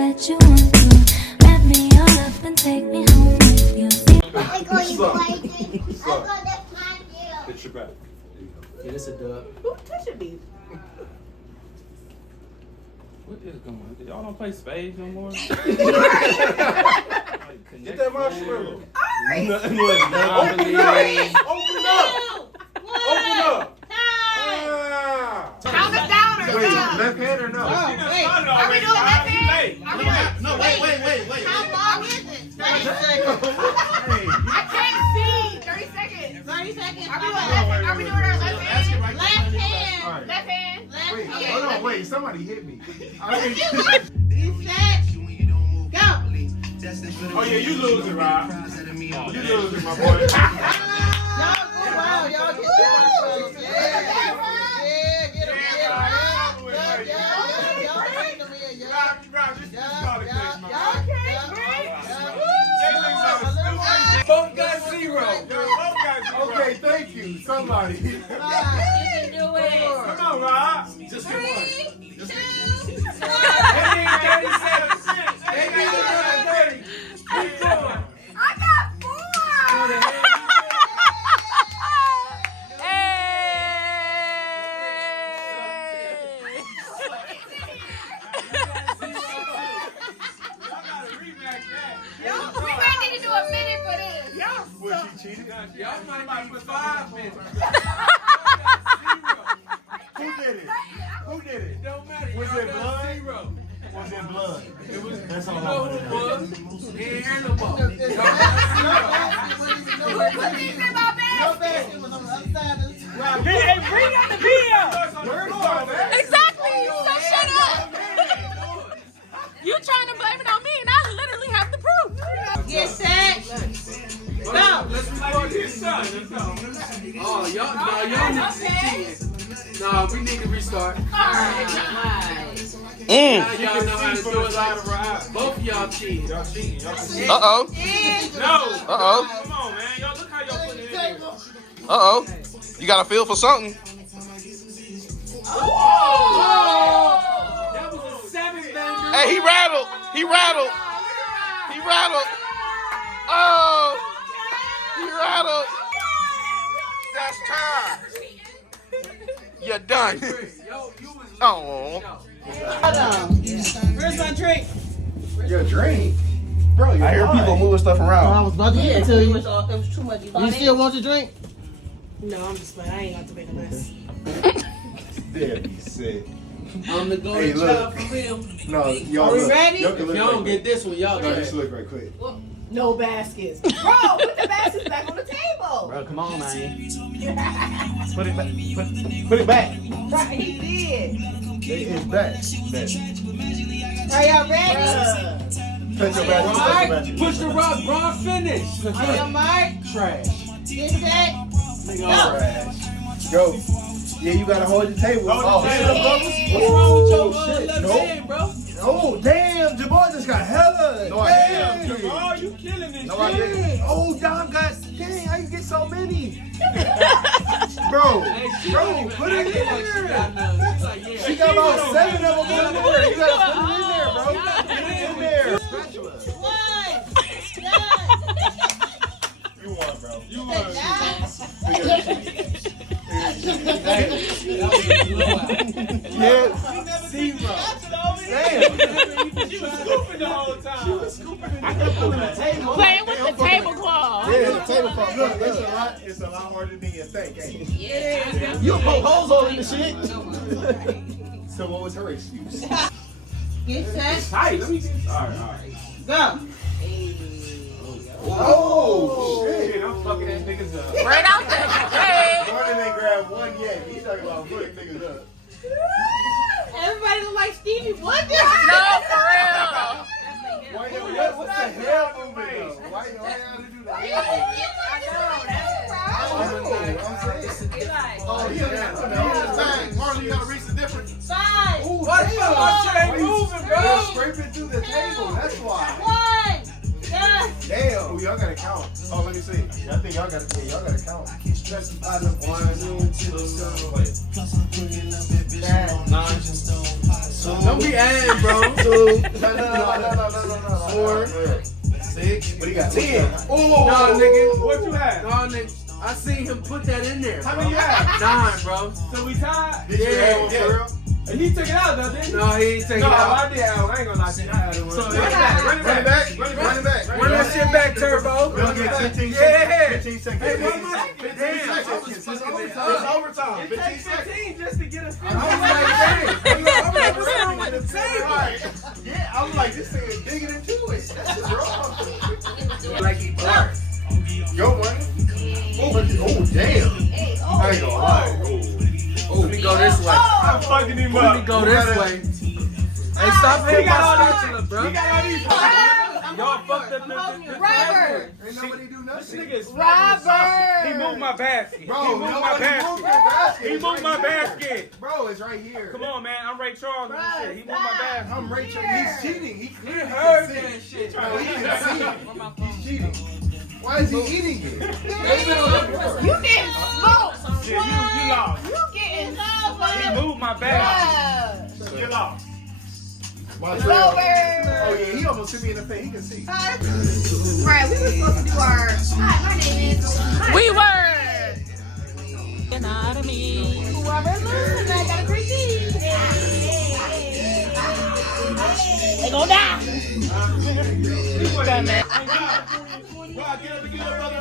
bet you want to wrap me all up and take me home with you. I got you fighting. I got that man here. It's your back. Yeah, it's a dub. Who touching me? What is going on? Y'all don't play spades no more? Get that marshmallow. Nothing Open like up. Open up. Open up. Count us down or Wait, no? left hand or no? Wait, are we doing left hand? No, wait. How long is it? 30 seconds. I can't see. 30 seconds. 30 seconds. Are we doing left hand? Are we doing our left hand? Left hand. All right. Left hand. Left Wait, hand. hold on, wait, somebody hit me. You set. Go. Oh yeah, you losing, Rob. You losing, my boy. Y'all go wild, y'all get yourselves. Yeah, get them in. Y'all bring them in, y'all. Both got zero. Okay, thank you, somebody. You can do it. Come on, Rob. Just get one. 3, 2, 1. They need 30 seconds. They need another 30. Keep going. I got 4. We might need to do a minute for this. Was she cheating? Y'all might be 5 minutes. Who did it? Who did it? Don't matter. Was Y'all it got blood? 0. Was it blood? That's all You I know want who to it know. was? He ain't hear no more. Y'all got 0. Who put these in my Your bag? basket was on the other side of the Hey, bring out the video. Where's all that? Exactly. So shut up. You trying to blame it on me, and I literally have the proof. Get set. Go. Let's record this son. Oh, y'all niggas is cheating. Nah, we need to restart. Now y'all know how to do it. Both of y'all cheating. Y'all cheating. Y'all cheating. Uh-oh. No. Uh-oh. Come on, man. Y'all look how y'all putting it in here. Uh-oh. You got to feel for something. That was a 7 banger. Hey, he rattled. He rattled. He rattled. Oh. He rattled. That's time. You're done. Yo, you was Oh. Where's my drink? Your drink? Bro, you're I hear people moving stuff I around. was about to get it to you. It was too much. You still want your drink? No, I'm just playing. I ain't got to make a list. That'd be sick. I'm the golden Hey, look. child for real. No, y'all Are we look. ready? Y'all can If look y'all right don't quick. get this one, y'all No, got just it. look right quick. No baskets. Bro, put the baskets back on the table. Bro, come on, man. Put it back. Put it back. Right, he did. It's back. Are y'all ready? Touch your back. Touch your back. Push the rock, Bron, finish. On your mark. Trash. Get set. Nigga, Go. Trash. Go. Yeah, you gotta hold the table. Hold Oh, the shit. table. What's wrong with your shit. left Nope. hand, bro? Oh, damn. Jabbar just got hella. No, I Damn. didn't. Jamal, you killing this No, I shit. didn't. Oh, Dom got. Dang, how you get so many? Bro, Hey, she bro, don't even put it in act like she got there. none. She's like, yeah. She got about 7 of them in there. You gotta put it in there, bro. Put it in there. Spatula. 1. You won, bro. You won. Done. Yeah. 0. Damn. She was scooping the whole time. She was scooping I kept pulling the table. Playing with the tablecloth. Yeah, the tablecloth. Look, it's a lot harder than you think, ain't it? Yeah. You poke holes all in the shit. So what was her excuse? Get set. Tight. Let me get. All right. Go. Oh, shit. I'm fucking these niggas up. Right out there. Hey. Jordan ain't grabbed one yet. He's talking about putting niggas up. Everybody look like Stevie Wonder. No, for real. What's the hair movement though? Why you have to do the hair movement? Marley, you gotta reach the difference. 5. What the fuck? Shit ain't moving, bro. You're scraping through the table. That's why. 1. Done. Damn. Oh, y'all gotta count. Oh, let me see. I think y'all gotta count. Just out of 1, 2, 3, 4, 5, 6, 7, 8, 9. Don't be We adding, bro. 2. No. 4. 6. What do you got? 10. Oh, nah, nigga. What you had? Nah, nigga. I seen him put that in there. How bro. many you had? 9, bro. So we tied? Did you add one, girl? And he took it out, though, didn't he? No, he ain't taking No, it out. I did. I ain't gonna lie to you. I had one. So, Run it back. Run it back. Run it back. Run that shit back, Turbo. We'll get 15 Yeah. seconds. 15 seconds. Hey, 15 mama. seconds. Damn. It's overtime. It 15 takes seconds. 15 just to get us I was like, damn. I'm like, what's wrong with the table? Yeah, I'm like, this thing is digging into it. That's wrong. Like he barked. Your one. Oh, damn. I ain't gonna lie. Let me go this way. I'm fucking him Let me up. go this way. Hey, stop He hitting got all my these. spatula, bro. He got all these. Y'all fucked up the Robert. Ain't nobody do This nothing. nigga is Robert. He moved my basket. Bro, he moved my nobody basket. moved your basket. He It's moved my right here. basket. Bro, it's right here. Come on, man. I'm Ray Charles. and shit. He moved my basket. I'm Rachel. He's cheating. He clearly heard can see. that shit. Bro, he can see. He's cheating. Why is he eating it? Leave it on the floor. You getting smoked. Shit, you lost. You getting He smoked. moved my basket. You lost. Montreal. Oh yeah, he almost hit me in the face. He can see. Right, we were supposed to do our. Hi, my name is. We were. You're not a me. Robert Lewis, I got a great team. They gonna die. Bro, get up and get up, brother.